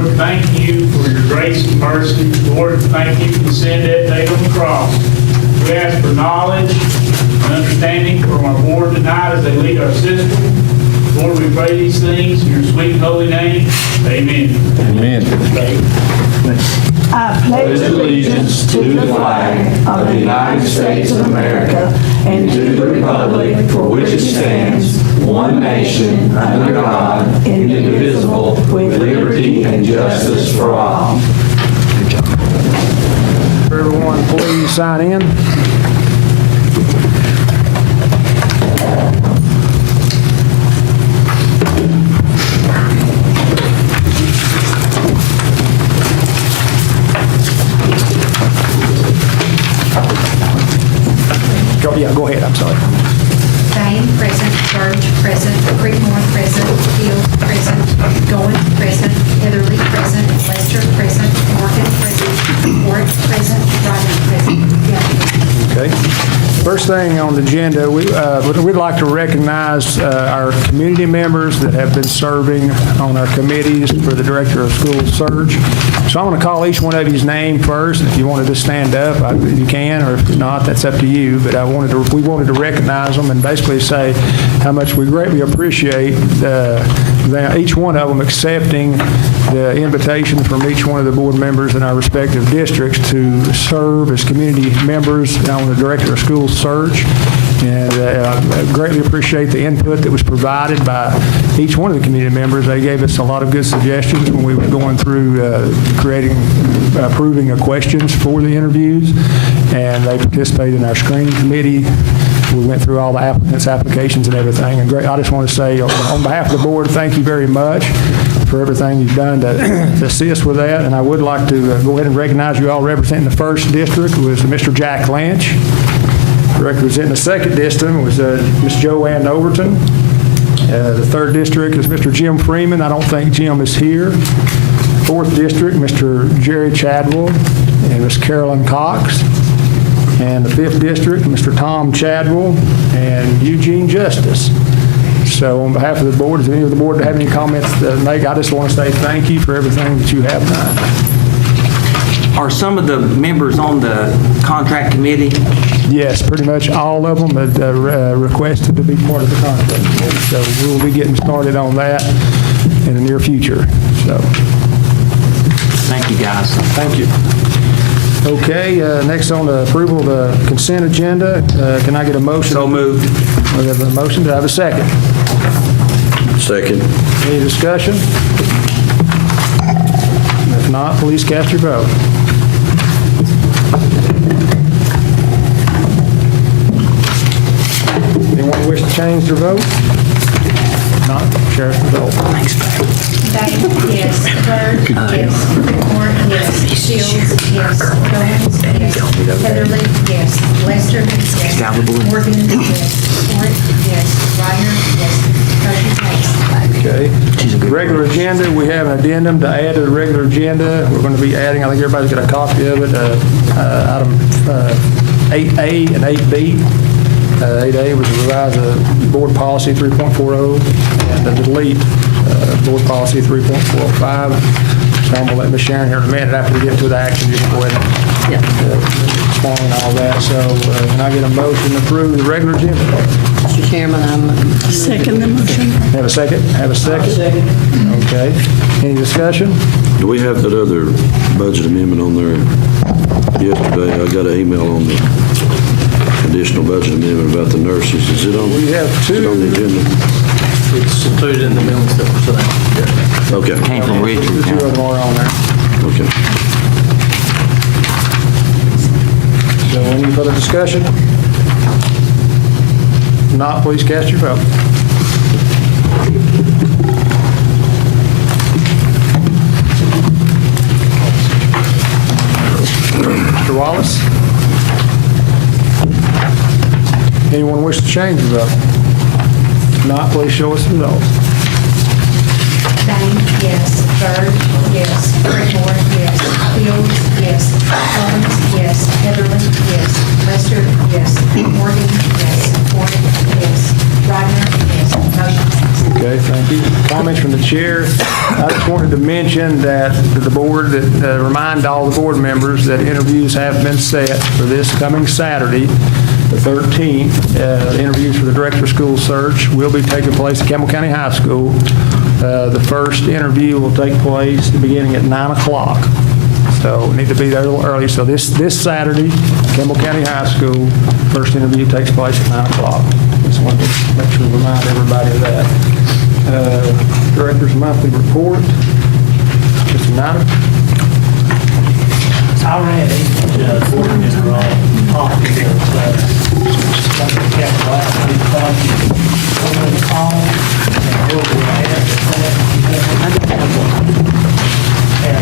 Lord, thank you for your grace and mercy. Lord, thank you for the sin that day on the cross. We ask for knowledge and understanding from our board tonight as they lead our system. Lord, we pray these things in your sweet and holy name. Amen. Amen. I pledge allegiance to the flag of the United States of America and to the republic for which it stands, one nation, under God, indivisible, with liberty and justice for all. Everyone, please sign in. Go ahead, I'm sorry. Dane, present. Burge, present. Creekmore, present. Field, present. Goins, present. Heatherly, present. Lester, present. Morgan, present. Ward, present. Ryder, present. Yeah. Okay. First thing on the agenda, we'd like to recognize our community members that have been serving on our committees for the Director of School Search. So I'm going to call each one of you's name first. If you wanted to stand up, you can, or if not, that's up to you. But we wanted to recognize them and basically say how much we greatly appreciate each one of them accepting the invitation from each one of the board members in our respective districts to serve as community members on the Director of School Search. And I greatly appreciate the input that was provided by each one of the community members. They gave us a lot of good suggestions when we were going through approving questions for the interviews, and they participated in our screening committee. We went through all the applicants' applications and everything. And I just want to say, on behalf of the board, thank you very much for everything you've done to assist with that. And I would like to go ahead and recognize you all representing the 1st District was Mr. Jack Lynch. Representing the 2nd District was Ms. Joanne Overton. The 3rd District is Mr. Jim Freeman. I don't think Jim is here. 4th District, Mr. Jerry Chadwell and Ms. Carolyn Cox. And the 5th District, Mr. Tom Chadwell and Eugene Justice. So on behalf of the board, does any of the board have any comments to make? I just want to say thank you for everything that you have done. Are some of the members on the contract committee? Yes, pretty much all of them have requested to be part of the contract. So we'll be getting started on that in the near future. So Thank you, guys. thank you. Okay, next on the approval of the consent agenda. Can I get a motion? So moved. We have a motion. Do I have a second? Second. Any discussion? If not, please cast your vote. Anyone wish to change their vote? If not, share the vote. Thanks. Dane, yes. Burge, yes. Creekmore, yes. Shields, yes. Goins, yes. Heatherly, yes. Lester, yes. Morgan, yes. Ward, yes. Ryder, yes. Motion passes. Okay. Regular agenda, we have an addendum to add to the regular agenda. We're going to be adding, I think everybody's got a copy of it, item 8A and 8B. 8A was to revise board policy 3.40 and to delete board policy 3.45. So I'm going to let Ms. Sharon here in a minute after we get to the action. You can go ahead and explain and all that. So can I get a motion to approve the regular agenda? Mr. Chairman, I'm second the motion. Have a second? Have a second? Second. Okay. Any discussion? Do we have that other budget amendment on there? Yesterday, I got an email on the additional budget amendment about the nurses. Is it on? We have Is it on the agenda? It's included in the minutes that were sent. Okay. Came from Richard. The two of them are on there. Okay. So any further discussion? If not, please cast your vote. Mr. Wallace? Anyone wish to change the vote? If not, please show us the results. Dane, yes. Burge, yes. Creekmore, yes. Fields, yes. Goins, yes. Heatherly, yes. Lester, yes. Morgan, yes. Ward, yes. Ryder, yes. Motion passes. Okay, thank comments from the chair. I just wanted to mention that to the board, that remind all the board members that interviews have been set for this coming Saturday, the 13th. Interviews for the Director of School Search will be taking place at Campbell County High School. The first interview will take place beginning at 9 o'clock. So we need to be there a little early. So this Saturday, Campbell County High School, first interview takes place at 9 o'clock. Just wanted to make sure to remind everybody of that. Director's monthly report. Mr. Nyder. I ran each board member on copies of something capital outlay project over the call and where we're at.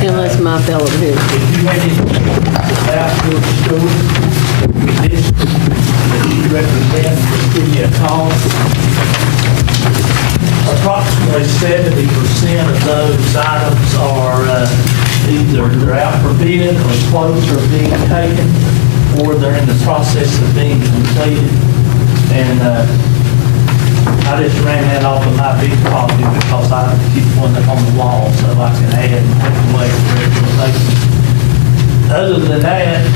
Yeah, that's my fellow here. If you had anything about your school, this, that you represent, just give me a call. Approximately 70% of those items are either they're out for bid or quotes are being taken, or they're in the process of being completed. And I just ran that off of my big copy because I keep one up on the wall so I can add and take away regulations. Other than that,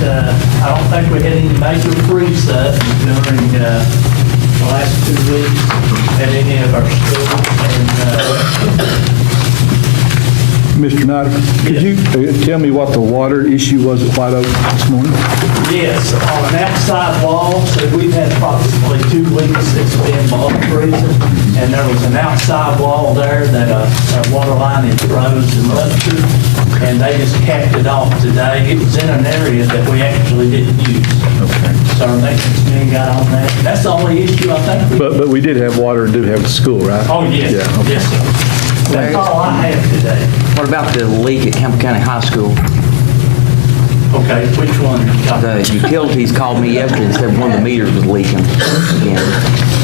I don't think we had any major freeze up during the last 2 weeks at any of our schools. And Mr. Nyder, could you tell me what the water issue was at White Oak this morning? yes, on an outside wall, so we've had approximately 2 weeks it's been below freezing, and there was an outside wall there that a water line had froze and ruptured, and they just capped it off today. It was in an area that we actually didn't use. Okay. So our maintenance man got on that. That's the only issue I think. But we did have water and do have school, right? Oh, yes, Yeah, okay. yes, sir. That's all I have today. What about the leak at Campbell County High School? Okay, which one? The utilities called me yesterday and said one of the meters was leaking again.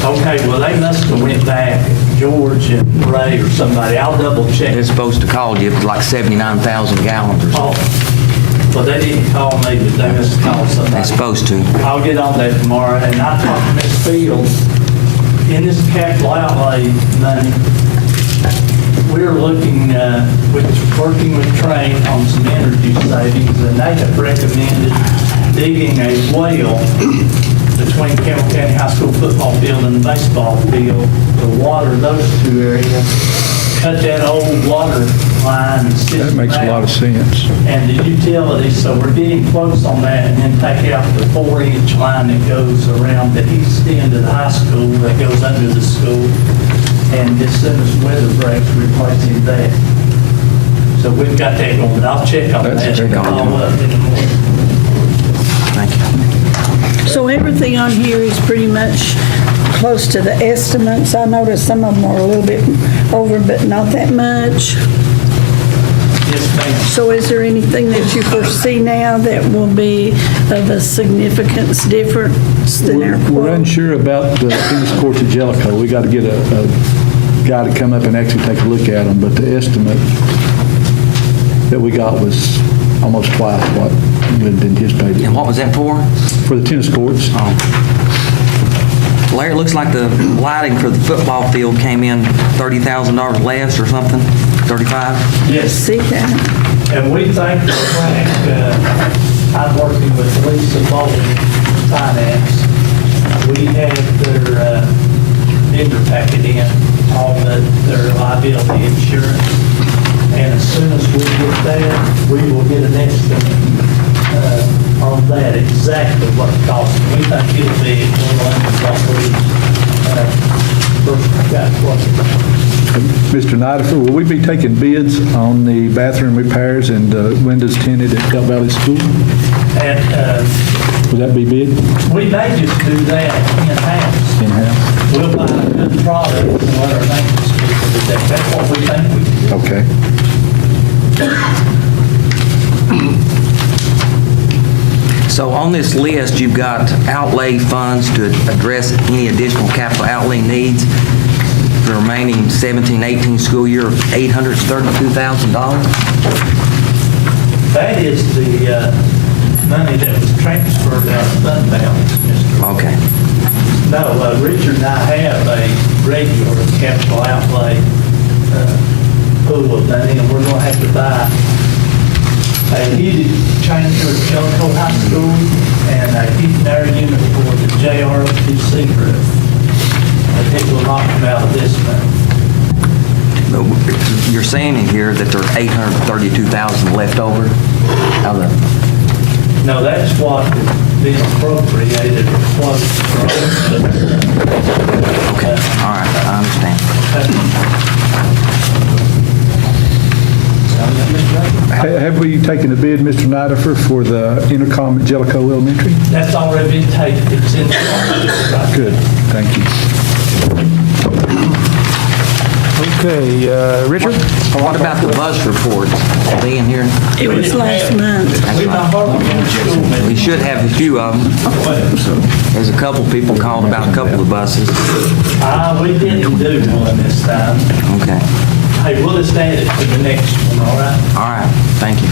Okay, well, they must have went back, George and Ray or somebody. I'll double check. They're supposed to call you, it was like 79,000 gallons or something. Oh, well, they didn't call me, but they must have called somebody. They're supposed to. I'll get on that tomorrow, and I talked to Ms. Fields. In this capital outlay money, we're looking, working with Train on some energy savings, and they have recommended digging a well between Campbell County High School football field and the baseball field to water those two areas, cut that old water line and stick That them makes a lot of out. sense. And the utilities, so we're getting close on that, and then take out the 4-inch line that goes around the east end of the high school, that goes under the school, and as soon as weather breaks, replacing that. So we've got that going, but I'll check on That's that. a great Follow up in the morning. Thank you. So everything on here is pretty much close to the estimates. I noticed some of them are a little bit over, but not that much. Yes, ma'am. So is there anything that you foresee now that will be of a significance difference than our We're quote? unsure about the tennis courts at Jellicoe. We got to get a guy to come up and actually take a look at them, but the estimate that we got was almost twice what we had anticipated. And what was that for? For the tennis courts, Larry, it looks like the lighting for the football field came in $30,000 less or something, 35? Yes, See that? and we think the fact, I'm working with Lisa Bowling Finance. We have their vendor packet in, all their liability insurance. And as soon as we get that, we will get an estimate on that, exactly what it costs. We think it'll be a little under what we first got quoted. Mr. Nidifer, will we be taking bids on the bathroom repairs and windows tinted at Cup Valley School? And Would that be bid we may just do that in-house. in-house? We'll buy a good product and let our maintenance people do that. That's what we think we can do. Okay. So on this list, you've got outlay funds to address any additional capital outlay needs for the remaining 17-18 school year of $832,000. That is the money that was transferred out of fund balance, Mr. Okay. No, Richard and I have a regular capital outlay pool of money, and we're gonna have to buy a heated change for Jellicoe High School and a heat and air unit for the JRTC group. And it will not come out of this money. But you're saying in here that there's $832,000 left over out of the, No, that's what is being appropriated or close okay, all right, I understand. Have we taken a bid, Mr. Nidifer, for the intercom at Jellicoe Elementary? That's already been taken, it's in the right. Good, thank you. Okay, Richard? What about the bus reports? Are they in here? It was last month. We've not hardly been to school, man. We should have a few of them. There's a couple people calling about a couple of buses. We didn't do one this time. Okay, Hey, we'll just add it to the next one, all right? all right, thank you.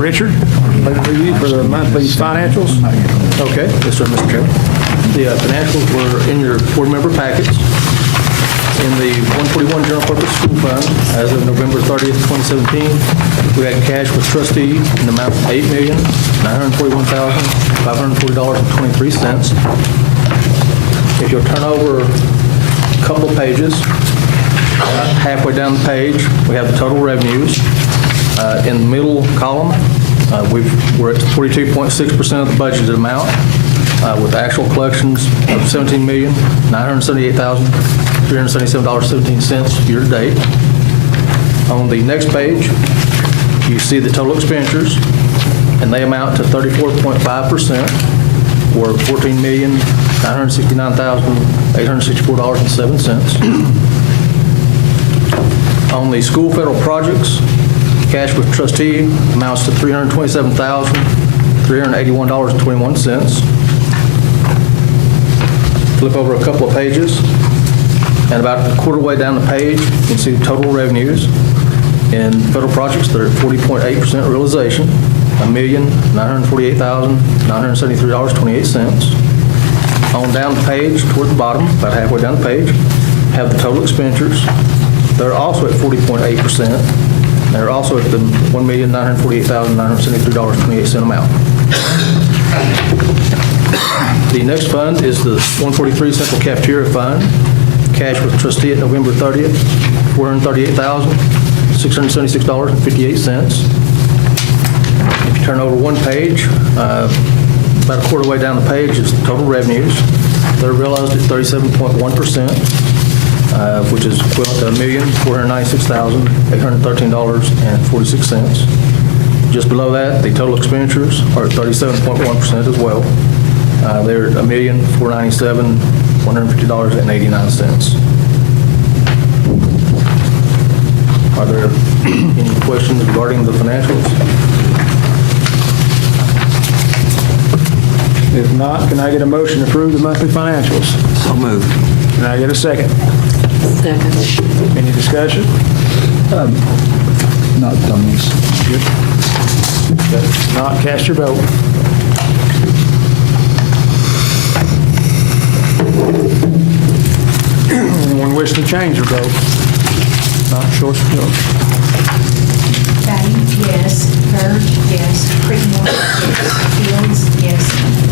Richard, looking for you for the monthly financials? Okay, yes, sir, Mr. Chairman. The financials were in your board member packets. In the 141 General Purpose School Fund, as of November 30th, 2017, we had cash with trustee in the amount of $8,941,540.23. If you'll turn over a couple of pages, halfway down the page, we have the total revenues. In the middle column, we're at 42.6% of the budgeted amount, with actual collections of $17,978,377.17 year to date. On the next page, you see the total expenditures, and they amount to 34.5%, or $14,969,864.07. On the school federal projects, cash with trustee amounts to $327,381.21. Flip over a couple of pages, and about a quarter way down the page, you can see the total revenues. In federal projects, they're at 40.8% realization, $1,948,973.28. On down the page, toward the bottom, about halfway down the page, have the total expenditures. They're also at 40.8%. They're also at the $1,948,973.28 amount. The next fund is the 143 Central Cafeteria Fund. Cash with trustee at November 30th, $438,676.58. If you turn over one page, about a quarter way down the page is the total revenues. They're realized at 37.1%, which is equivalent to $1,496,813.46. Just below that, the total expenditures are at 37.1% as well. They're at $1,497,150.89. Are there any questions regarding the financials? If not, can I get a motion to approve the monthly financials? So moved. Can I get a second? Second. Any discussion? Not done this. If not, cast your vote. Anyone wish to change their vote? Not sure. Patty, yes. Byrd, yes. Creedmoor, yes. Fields, yes.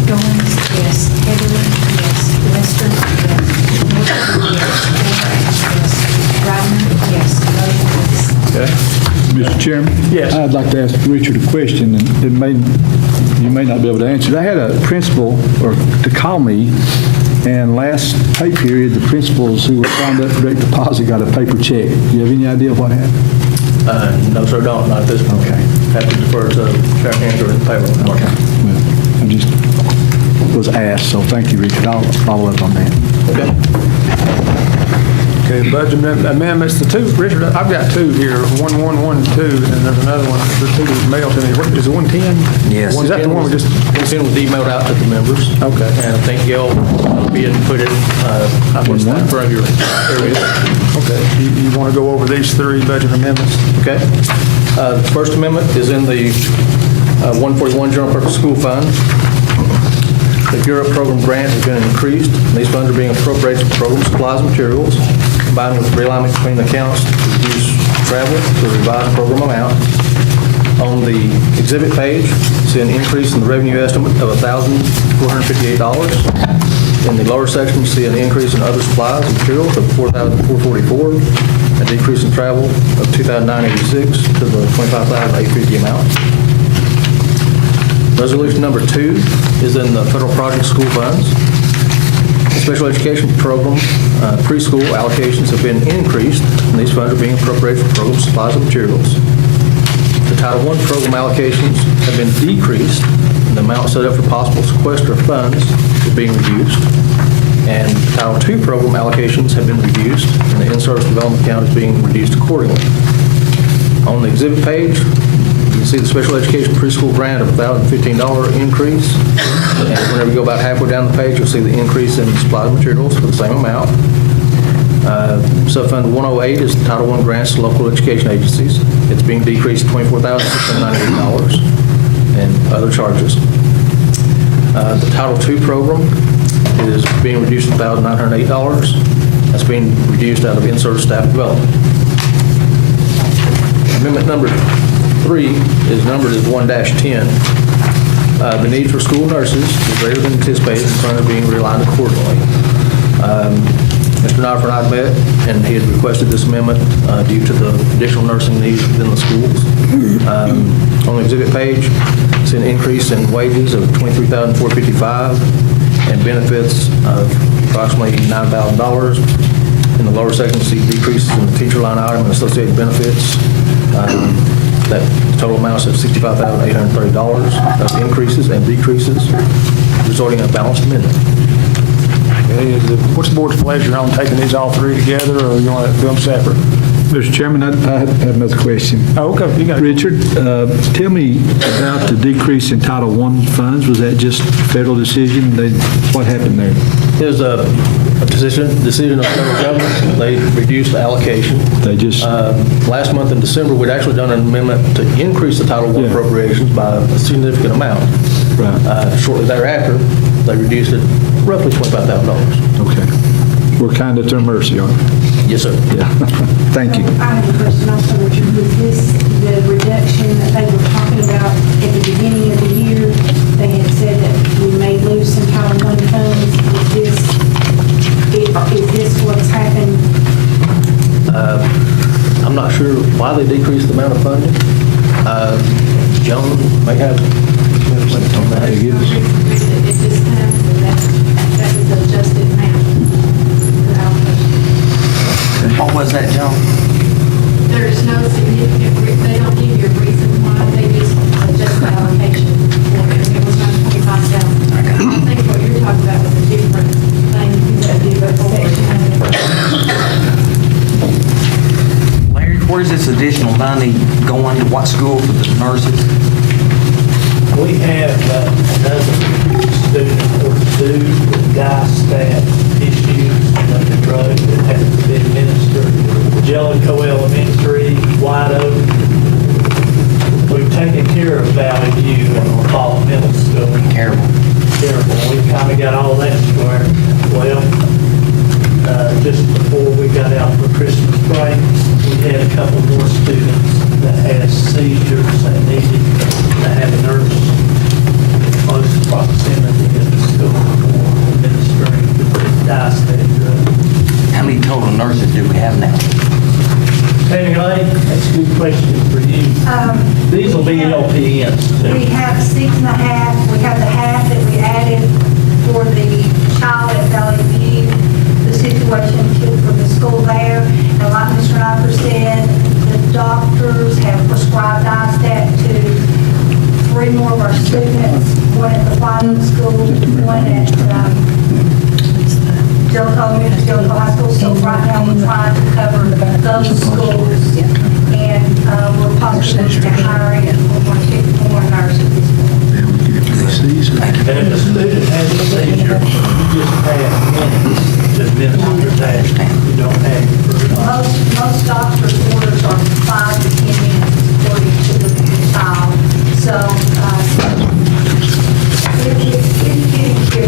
Goins, yes. Heatherly, yes. Lester, yes. Norton, yes. Ford, yes. Rodner, yes. Mr. Chairman? Yes. I'd like to ask Richard a question, and you may not be able to answer it. I had a principal to call me, and last pay period, the principals who were signed up for direct deposit got a paper check. Do you have any idea what happened? No, sir, don't, not this one. Okay. Have to defer to Sheriff Andrew and payroll. Okay. Well, I just was asked, so thank you, Richard. I'll follow up on that. Okay. Okay, budget amendments, the two, Richard, I've got two here, 1112, and there's another one, the two that mailed to me. What, is it 110? Yes. Is that the one we just, 110 was emailed out to the members. Okay. And I think Gail will be able to put it in front of your area. okay, you want to go over these three budget amendments? Okay. The first amendment is in the 141 General Purpose School Fund. The Gear Up program grant has been increased, and these funds are being appropriated for program supplies and materials, combined with realignment between the accounts to reduce travel to the revised program amount. On the exhibit page, see an increase in the revenue estimate of $1,458. In the lower section, you see an increase in other supplies and materials of $4,444, a decrease in travel of $2,986 to the $25,850 amount. Resolution number 2 is in the federal project school funds. The special education program preschool allocations have been increased, and these funds are being appropriated for program supplies and materials. The Title I program allocations have been decreased, and the amount set up for possible sequester of funds is being reduced. And the Title II program allocations have been reduced, and the in-service development account is being reduced accordingly. On the exhibit page, you can see the special education preschool grant of $1,015 increase. And whenever you go about halfway down the page, you'll see the increase in supplies and materials for the same amount. Subfund 108 is the Title I grants to local education agencies. It's being decreased to $24,698 and other charges. The Title II program is being reduced to $1,908. That's being reduced out of in-service staff development. Amendment number 3 is numbered as 1-10. The need for school nurses is greater than anticipated, and funds are being realigned accordingly. Mr. Knopfer and I met, and he had requested this amendment due to the additional nursing needs within the schools. On the exhibit page, it's an increase in wages of $23,455 and benefits of approximately $9,000. In the lower section, you see decreases in the teacher line item and associated benefits. That total amounts of $65,830 of increases and decreases, resulting in a balanced amendment. What's the board's pleasure on taking these all three together, or you want to do them separate? Mr. Chairman, I have another question. Oh, okay, you got it. Richard, tell me about the decrease in Title I funds. Was that just federal decision? What happened there? There's a decision of the federal government. They reduced the allocation. They just... Last month in December, we'd actually done an amendment to increase the Title I appropriations by a significant amount. Right. Shortly thereafter, they reduced it roughly $25,000. Okay. We're kind of to mercy, aren't we? Yes, sir. Yeah. Thank you. I have a question also, Richard. Was this the reduction that they were talking about at the beginning of the year? They had said that we may lose some Title I funds. Is this what's happened? I'm not sure why they decreased the amount of funding. Joan may have something on that. At this time, so that was adjusted amount. What was that, John? There's no significant, they don't give you a reason why, they just adjust the allocation. It was not $25,000. I think what you're talking about was a different thing that you do Larry, where's this additional money going to? What school for the nurses? We have another student or two with DISTAT issues on the drug that has to be administered. Jellicoe Elementary, White Oak. We've taken care of Valley View and Fall Middle School. Terrible. We've kind of got all that squared. Well, just before we got out for Christmas break, we had a couple more students that had seizures and needed to have a nurse in close proximity at the school for administering the DISTAT drug. How many total nurses do we have now? Anyway, that's a good question for you. These will be LPNs too. We have 6.5. We have the half that we added for the child at Valley View, the situation for the school there. And like Mr. Knopfer said, the doctors have prescribed DISTAT to 3 more of our students, one at the White Oak School, one at Jellicoe High School. So right now we're trying to cover those schools, and we're possibly looking at hiring one more nurse at this point. And if a student has a seizure, you just have minutes to administer that. You don't have for Most doctor's orders are 5 to 10 minutes according to the child. So it's getting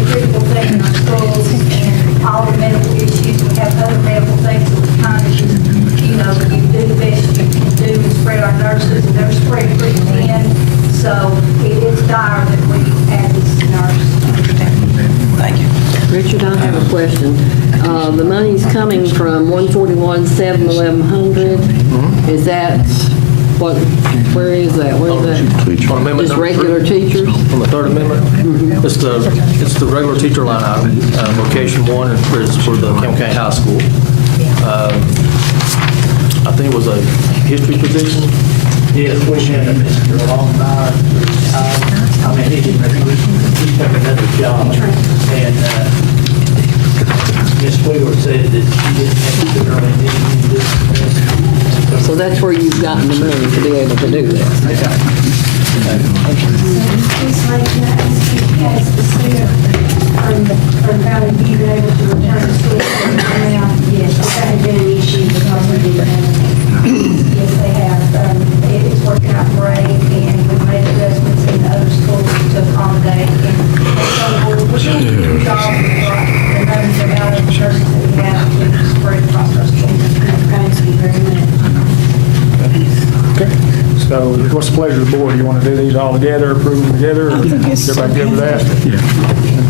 have a question. The money's coming from 141, 7, 1100. Is that, where is that? Where is that? On amendment Just number regular 3, teachers? on the third amendment, it's the regular teacher line item. Location 1 is for the Campbell County High School. I think it was a history position. Yes, we had a Mr. Longmire. I mean, he took another job. And Ms. Wheeler said that she didn't have to really need to do this. So that's where you've gotten the money to be able to do that. Ms. Lake, can I ask you, has the student from Valley View been able to return to school? Yes, that had been an issue because we didn't have. Yes, they have. It's working out great, and we've made adjustments in the other schools to accommodate. And so we're going to resolve the numbers of out of the churches that we have to spread across our schools. Thank you very much. Okay. So what's the pleasure of the board? You want to do these all together, approve them together? Or everybody good with that?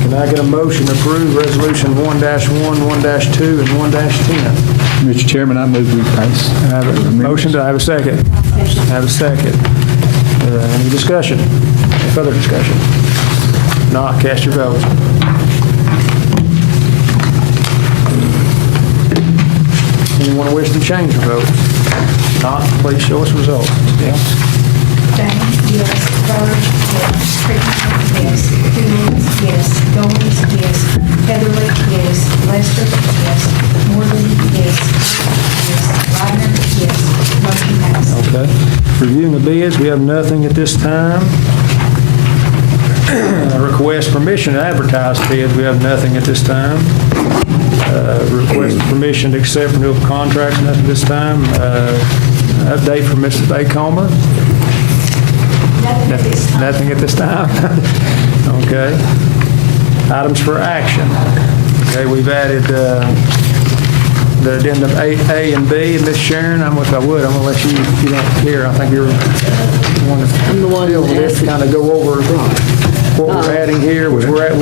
Can I get a motion to approve Resolution 1-1, 1-2, and 1-10? Mr. Chairman, I move we pass. I have a motion. Do I have a second? I have a second. Any discussion? Any further discussion? Not, cast your votes. Anyone wish to change their vote? Not, please show us results. Yeah. James, yes. Bird, yes. Crickens, yes. Coons, yes. Goins, yes. Heatherly, yes. Lester, yes. Morgan, yes. Yes. Ryder, yes. Motion passed. Okay. Reviewing the bids, we have nothing at this time. Request permission to advertise bids, we have nothing at this time. Request permission to accept renewal contracts, nothing this time. Update from Mrs. Bacomer. Nothing at this time. Okay. Items for action. Okay, we've added the addendum 8A and B. And Ms. Sharon, I'm going to let you, if you don't care, I think you're one to I'm the one deal with this, that kind of go over what we're adding here, which we're at,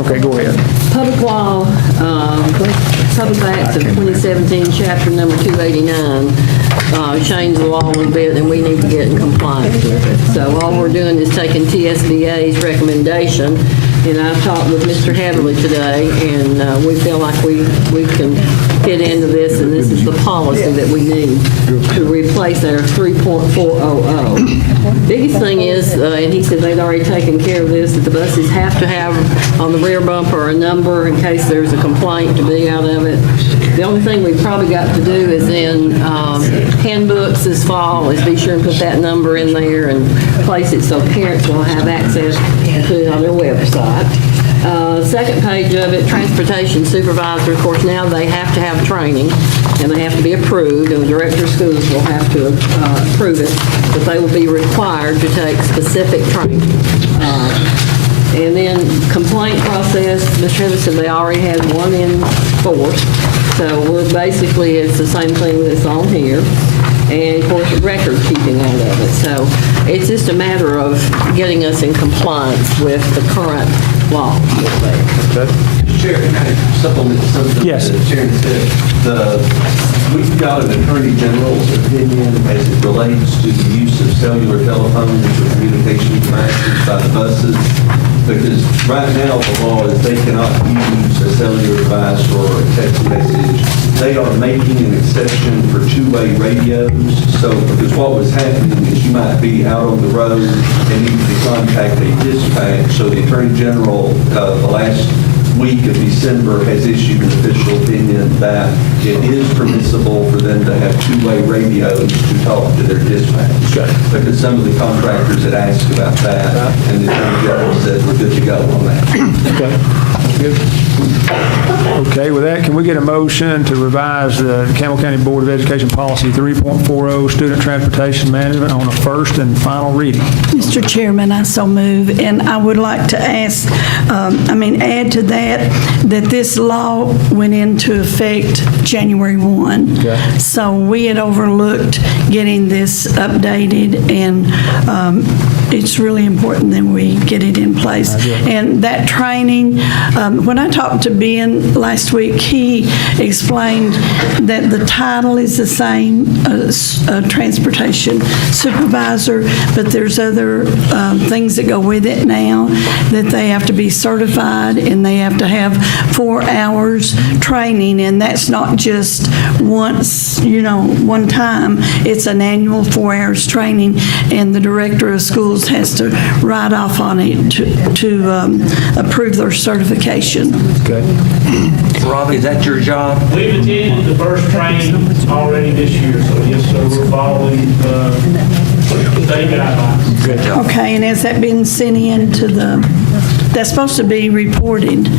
okay, go ahead. Public Law, Public Acts of 2017, Chapter number 289, changed the law a little bit, and we need to get in compliance with it. So all we're doing is taking TSBA's recommendation, and I've talked with Mr. Heatherly today, and we feel like we can fit into this, and this is the policy that we need to replace our 3.400. Biggest thing is, and he said they've already taken care of this, that the buses have to have on the rear bumper a number in case there's a complaint to be out of it. The only thing we've probably got to do is in handbooks this fall is be sure and put that number in there and place it so parents will have access to it on their website. Second page of it, transportation supervisor, of course, now they have to have training and they have to be approved, and the director of schools will have to approve it, but they will be required to take specific training. And then complaint process, Mr. Heather said they already had one in force, so we're basically, it's the same thing that's on here. And of course, record keeping out of it. So it's just a matter of getting us in compliance with the current law. Chair, can I supplement something? Yes. The Chairman said, we've got an Attorney General's opinion as it relates to the use of cellular telephones or communication devices by the buses. Because right now, the law is they cannot use a cellular device or a text message. They are making an exception for two-way radios. So, because what was happening is you might be out on the road and need to contact a dispatch. So the Attorney General, the last week of December, has issued an official opinion that it is permissible for them to have two-way radios to talk to their dispatch. Because some of the contractors had asked about that, and the Attorney General said we're good to go on that. Okay. Okay, with that, can we get a motion to revise the Campbell County Board of Education Policy 3.40, student transportation management, on a first and final reading? Mr. Chairman, I so move, and I would like to add to that this law went into effect January 1. Okay. So we had overlooked getting this updated, and it's really important that we get it in place. And that training, when I talked to Ben last week, he explained that the title is the same, transportation supervisor, but there's other things that go with it now, that they have to be certified and they have to have 4 hours training, and that's not just once, one time. It's an annual 4 hours training, and the director of schools has to write off on it to approve their certification. Okay. Robbie, is that your job? We've attended the first training already this year, so yes, sir, we're following state guidelines. Good job. Okay, and has that been sent in to that's supposed to be reported?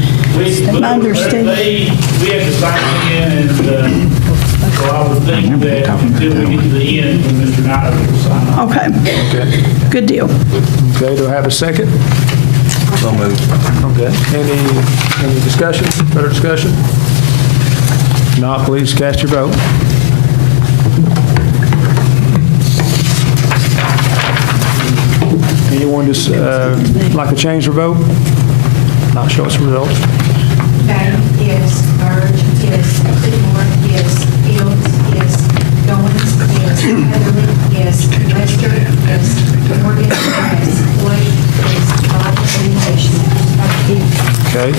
My understanding. We have to sign in, and so I would think that until we get to the end, when Mr. Knight will sign off. Okay, good deal. Okay, do I have a second? So moved. Okay. Any discussion, further discussion? If not, please cast your vote. Anyone just like to change their vote? Not show us the results. Bowden, yes. Bird, yes. Whitmore, yes. Fields, yes. Goins, yes. Heatherly, yes. Lester, yes. Morgan, yes. Blake, yes. Okay.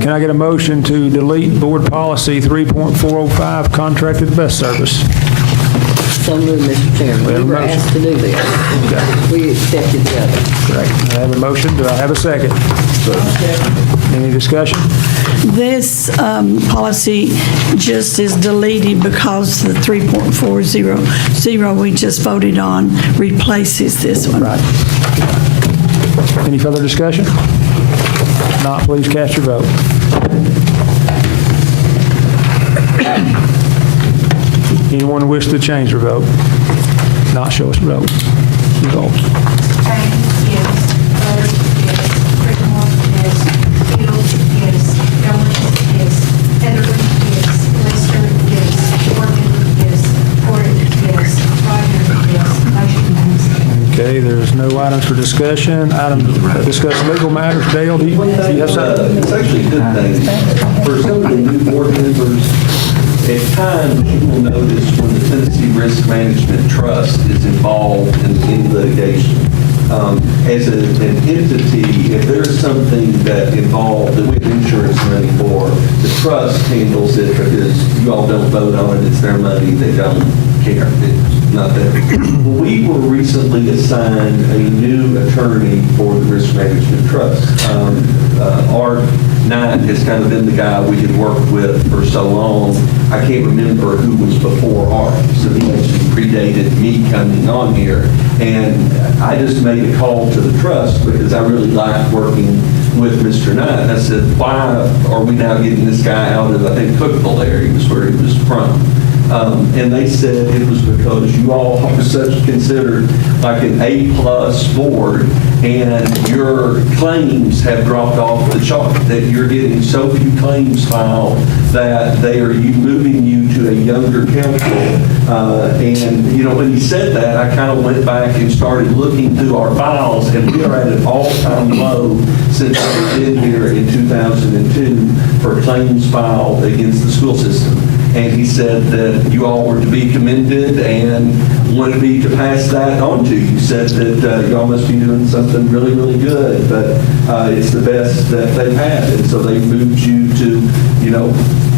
Can I get a motion to delete Board Policy 3.405, contracted bus service? So moved, Mr. Chairman. We have a We were motion. asked to do this. We accepted the other. Great. I have a motion. Do I have a second? Any discussion? This policy just is deleted because the 3.400 we just voted on replaces this one. Right. Any further discussion? Not, please cast your vote. Anyone wish to change their vote? Not, show us your vote. Results. Bowden, yes. Bird, yes. Whitmore, yes. Fields, yes. Goins, yes. Heatherly, yes. Lester, yes. Morgan, yes. Ford, yes. Rogers, yes. Motion passes. Okay, there's no items for discussion. Item to discuss legal matters. Dale, do you have something? It's actually a good thing. For some of the new board members, at times you will notice when the Tennessee Risk Management Trust is involved in litigation. As an entity, if there's something that involved that we have insurance money for, the trust handles it because you all don't vote on it, it's their money, they don't care. It's not that. We were recently assigned a new attorney for the Risk Management Trust. Art Knight has kind of been the guy we had worked with for so long. I can't remember who was before Art, so he actually predated me coming on here. And I just made a call to the trust because I really liked working with Mr. Knight. I said, why are we now getting this guy out of, I think, Cookville area was where he was from. And they said it was because you all are considered like an A-plus board, and your claims have dropped off the chart, that you're getting so few claims filed that they are moving you to a younger council. And, when he said that, I kind of went back and started looking through our files, and we are at an all-time low since I've been here in 2002 for claims filed against the school system. And he said that you all were to be commended and wanted me to pass that on to you. He said that y'all must be doing something really, really good, but it's the best that they've had. And so they moved you to,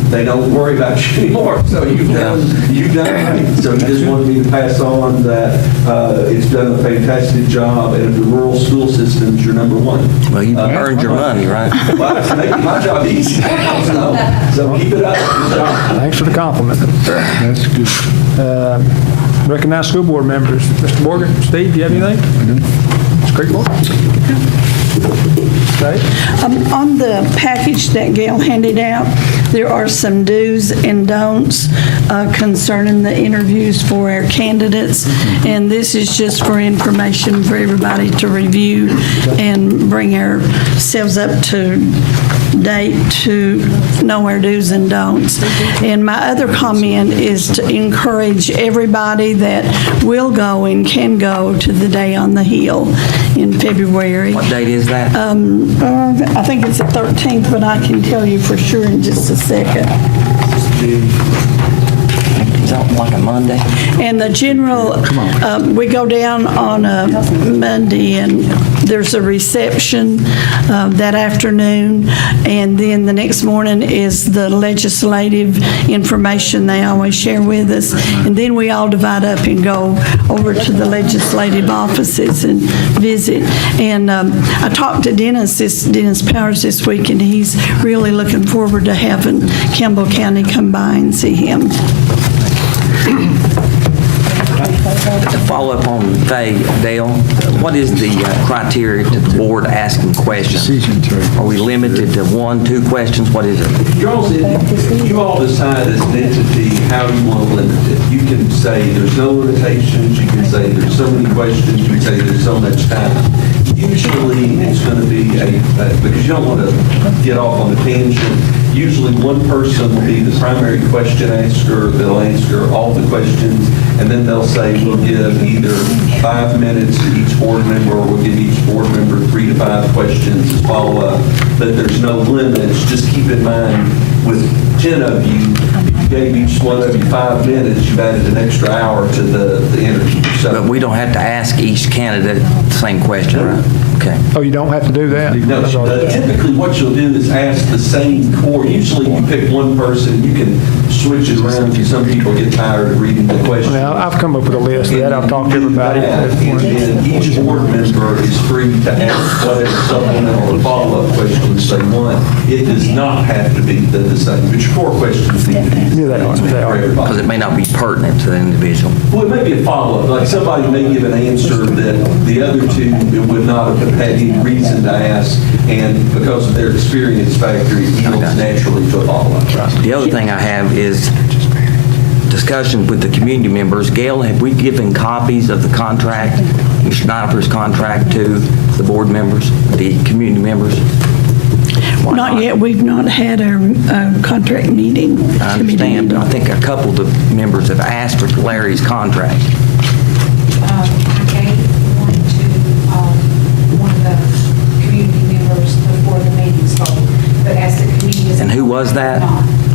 they don't worry about you anymore. So you've done great. So he just wanted me to pass on that it's done a fantastic job, and the rural school system is your number one. Well, you earned your money, right? Well, it's making my job easy. So keep it up. Good job. Thanks for the compliment. That's good. Recognized school board members. Mr. Morgan, Steve, do you have anything? Ms. Creekmore? Okay. On the package that Gail handed out, there are some do's and don'ts concerning the interviews for our candidates, and this is just for information for everybody to review and bring ourselves up to date to know our do's and don'ts. And my other comment is to encourage everybody that will go and can go to the Day on the Hill in February. What date is that? I think it's the 13th, but I can tell you for sure in just a second. Is that like a Monday? And the general, we go down on a Monday, and there's a reception that afternoon, and then the next morning is the legislative information they always share with us, and then we all divide up and go over to the legislative offices and visit. And I talked to Dennis Powers this week, and he's really looking forward to having Campbell County come by and see him. To follow up on Dale, what is the criteria to the board asking questions? Are we limited to 1, 2 questions? What is it? You all decide as an entity how you want to limit it. You can say there's no limitations, you can say there's so many questions, you can say there's so much time. Usually it's going to be because you don't want to get off on a tangent, usually one person will be the primary question asker, they'll answer all the questions, and then they'll say we'll give either 5 minutes to each board member, or we'll give each board member 3 to 5 questions as follow-up, but there's no limits. Just keep in mind, with 10 of you, if you gave each one of you 5 minutes, you've added an extra hour to the interview. So, But we don't have to ask each candidate the same question, right? Okay. Oh, you don't have to do that? no, typically what you'll do is ask the same core. Usually you pick one person, you can switch it around because some people get tired of reading the questions. Well, I've come up with a list of that. I've talked to everybody. And then each board member is free to ask whatever supplemental or follow-up questions they want. It does not have to be the same, but your core questions need to be the same for everybody. Because it may not be pertinent to the individual. Well, it may be a follow-up, like somebody may give an answer that the other two would not have had any reason to ask, and because of their experience factor, it yields naturally to a follow-up. The other thing I have is discussion with the community members. Gail, have we given copies of the contract, Mr. Schneider's contract, to the board members, the community members? Why Not yet. We've not had our contract meeting. I understand, but I think a couple of the members have asked for Larry's contract. I gave one to one of the community members before the meeting started, but as the committee is... And who was that?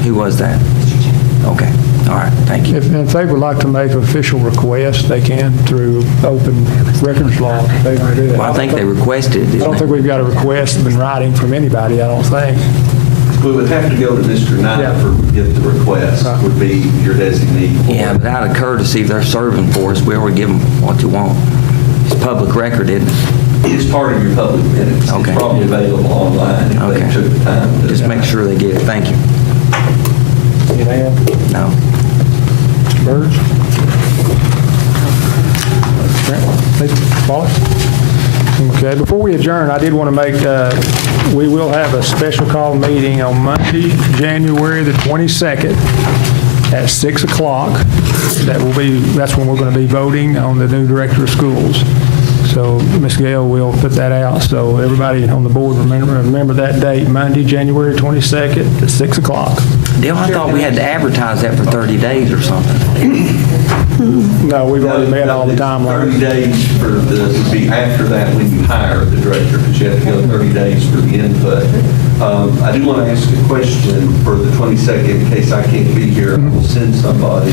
Who was that? Mr. Chairman. Okay, all right, thank you. If they would like to make official requests, they can through open records law. They can do that. Well, I think they requested, I don't didn't think they? we've got a request in writing from anybody, I don't think. We would have to go to Mr. Knight for get the request, would be your designee. Yeah, but out of courtesy, if they're serving for us, we already give them what you want. It's public record, isn't it? It's part of your public minutes. Okay. It's probably available online if Okay. they took the time. Just make sure they get it. Thank you. Anything else? No. Mr. Burge? Mr. Wallace? Okay, before we adjourn, I did want to make, we will have a special call meeting on Monday, January the 22nd at 6 o'clock. That's when we're going to be voting on the new director of schools. So Ms. Gale will put that out, so everybody on the board remember that date, Monday, January 22nd at 6 o'clock. Dale, I thought we had to advertise that for 30 days or something. No, we've already met all the 30 timelines. days would be after that when you hire the director, because you have to go 30 days for the input. I do want to ask a question for the 22nd, in case I can't be here, I will send somebody.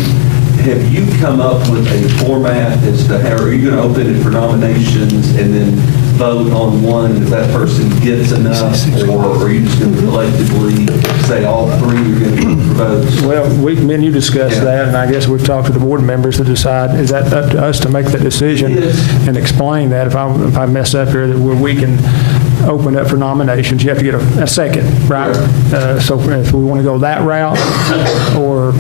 Have you come up with a format as to how, are you going to open it for nominations and then vote on one, and if that person gets enough, or are you just going to collectively say all three are going to go for votes? Well, me and you discussed that, and I guess we've talked to the board members to decide, is that up to us to make that decision and explain that? If I mess up here, that we can open up for nominations, you have to get a second, right? So if we want to go that route, or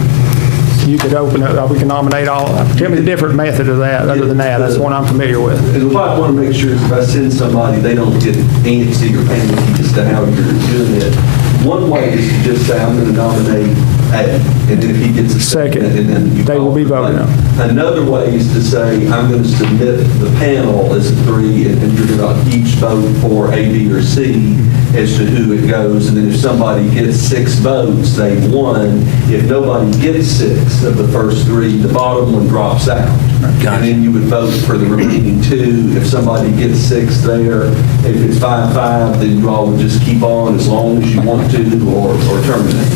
you could open up, we can nominate all, tell me the different method of that, other than that, that's the one I'm familiar with. And what I want to make sure is if I send somebody, they don't get antsy or panicky as to how you're doing it. One way is to just say, I'm going to nominate A, and then if he gets a second, Second. and then you They will call be for the voted vote. on. Another way is to say, I'm going to submit the panel as a 3, and you're going to each vote for A, B, or C as to who it goes, and then if somebody gets 6 votes, they won. If nobody gets 6 of the first 3, the bottom one drops out. And then you would vote for the remaining 2. If somebody gets 6 there, if it's 5-5, then you all would just keep on as long as you want to, or terminate.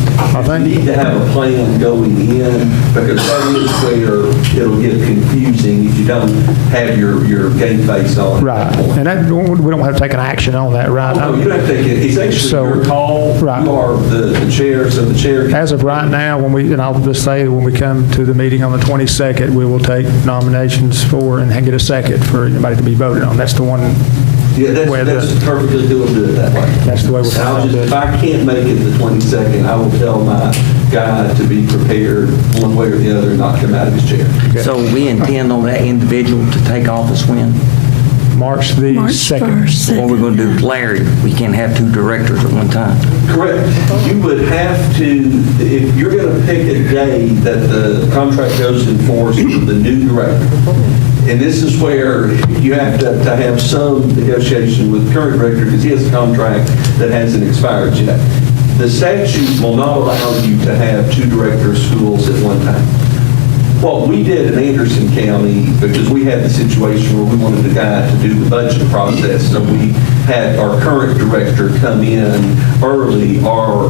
think- You need to have a plan going in, because that is where it'll get confusing if you don't have your game face on. at Right, that point. and that, we don't have to take an action on that, right? No, you don't have to take it. It's actually So- your call. Right. You are the chair, so the chair. As of right now, and I'll just say, that when we come to the meeting on the 22nd, we will take nominations for and get a second for anybody to be voted on. That's the one, Yeah, that's perfectly doable to do it that way. That's the way we'll And I'll do just, it. if I can't make it the 22nd, I will tell my guy to be prepared one way or the other, and not come out of his chair. So we intend on that individual to take office when? March the March 2nd. 1st. What we're going to do, Larry, we can't have 2 directors at one time. Correct. You would have to, if you're going to pick a day that the contract goes in force with the new director, and this is where you have to have some negotiation with the current director, because he has a contract that hasn't expired yet. The statute will not allow you to have 2 director of schools at one time. What we did in Anderson County, because we had the situation where we wanted the guy to do the budget process, so we had our current director come in early. Our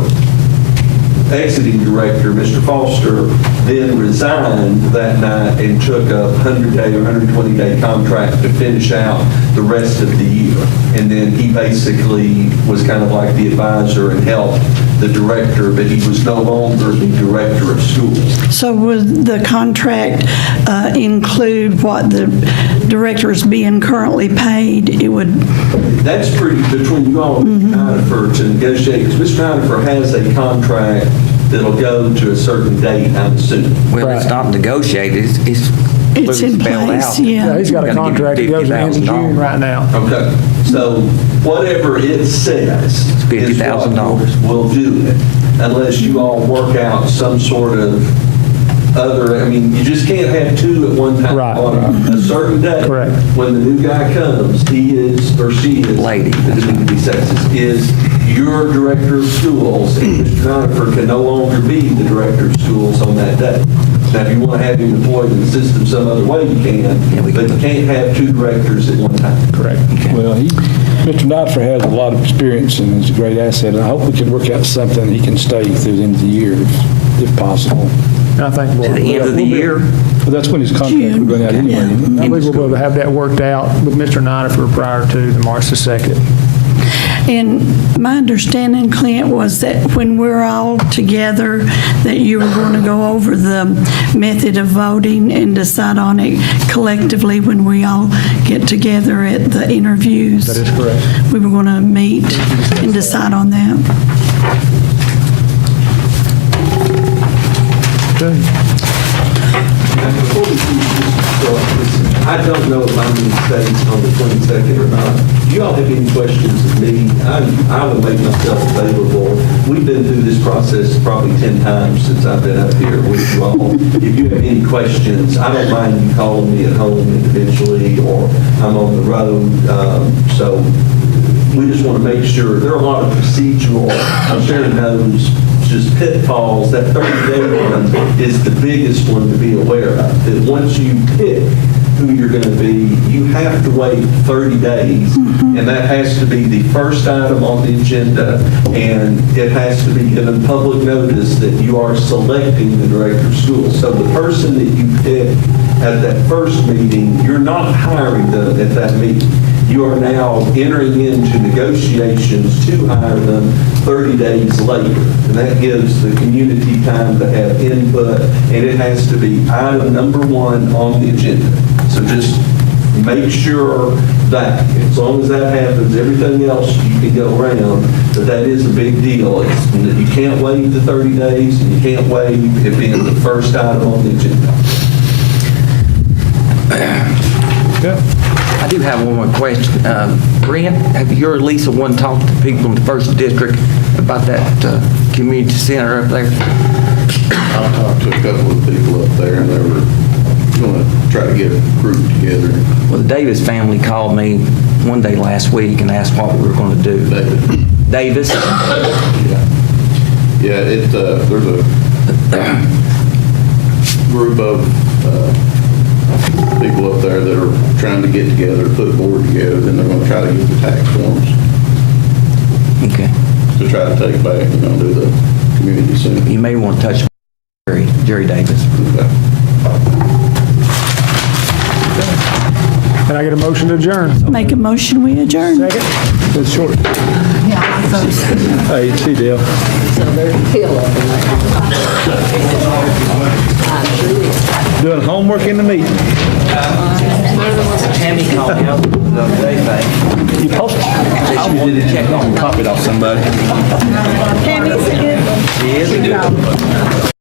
exiting director, Mr. Foster, then resigned that night and took a 100-day or 120-day contract to finish out the rest of the year. And then he basically was kind of like the advisor and helped the director, but he was no longer the director of schools. So would the contract include what the director is being currently paid? It would, That's pretty, between you all and Mr. Honifer to negotiate, because Mr. Honifer has a contract that'll go to a certain date, I'm assuming. Well, it's not negotiated, it's it's in spelled place, out. Yeah, yeah. he's got a Gotta give him contract that goes to the end of June $50,000. right now. Okay, so whatever it says is $50,000. what we'll do it, unless you all work out some sort of other, I mean, you just can't have 2 at one time Right. on a certain day. Correct. When the new guy comes, he is, or she is. Lady. It doesn't need to be sexist, is your director of schools, and Mr. Conifer can no longer be the director of schools on that day. Now, if you want to have him employed in the system some other way, you can, but you can't have 2 directors at one time. Correct. Well, Mr. Notfer has a lot of experience and is a great asset. I hope we can work out something he can stay through the end of the year if possible. And I think To the end of the year, But that's when his contract will run out anyway. isn't it? I believe we'll be able to have that worked out with Mr. Ninefer prior to the March the 2nd. And my understanding, Clint, was that when we're all together, that you were going to go over the method of voting and decide on it collectively when we all get together at the interviews. That is correct. We were going to meet and decide on that. Okay. Before we do, I don't know if I'm in States on the 22nd or not. Do you all have any questions of me? I will make myself available. We've been through this process probably 10 times since I've been up here with you all. If you have any questions, I don't mind you calling me at home individually, or I'm on the road. So we just want to make sure. There are a lot of procedural, Sharon knows, just pitfalls. That 30-day one is the biggest one to be aware of. That once you pick who you're going to be, you have to wait 30 days, and that has to be the first item on the agenda, and it has to be given public notice that you are selecting the director of schools. So the person that you pick at that first meeting, you're not hiring them at that meeting. You are now entering into negotiations to hire them 30 days later. And that gives the community time to have input, and it has to be item number 1 on the agenda. So just make sure that, as long as that happens, everything else you can go around, but that is a big deal. It's that you can't waive the 30 days, and you can't waive it being the first item on the agenda. do have one more question. Brent, have you or Lisa one talked to people in the first district about that community center up there? I talked to a couple of people up there, and they were going to try to get a group together. Well, the Davis family called me one day last week and asked what we were going to do. Davis? Yeah, there's a group of people up there that are trying to get together, put a board together, then they're going to try to get the tax forms Okay. to try to take back, do the community center. You may want to touch Jerry Davis. Okay. Can I get a motion to adjourn? Make a motion, we adjourn. Second? It's short. Hey, see Dale. Doing homework in the meeting. Tammy called me up the other day, You posted? I wanted to check on. Copied off somebody. Tammy's good. She is?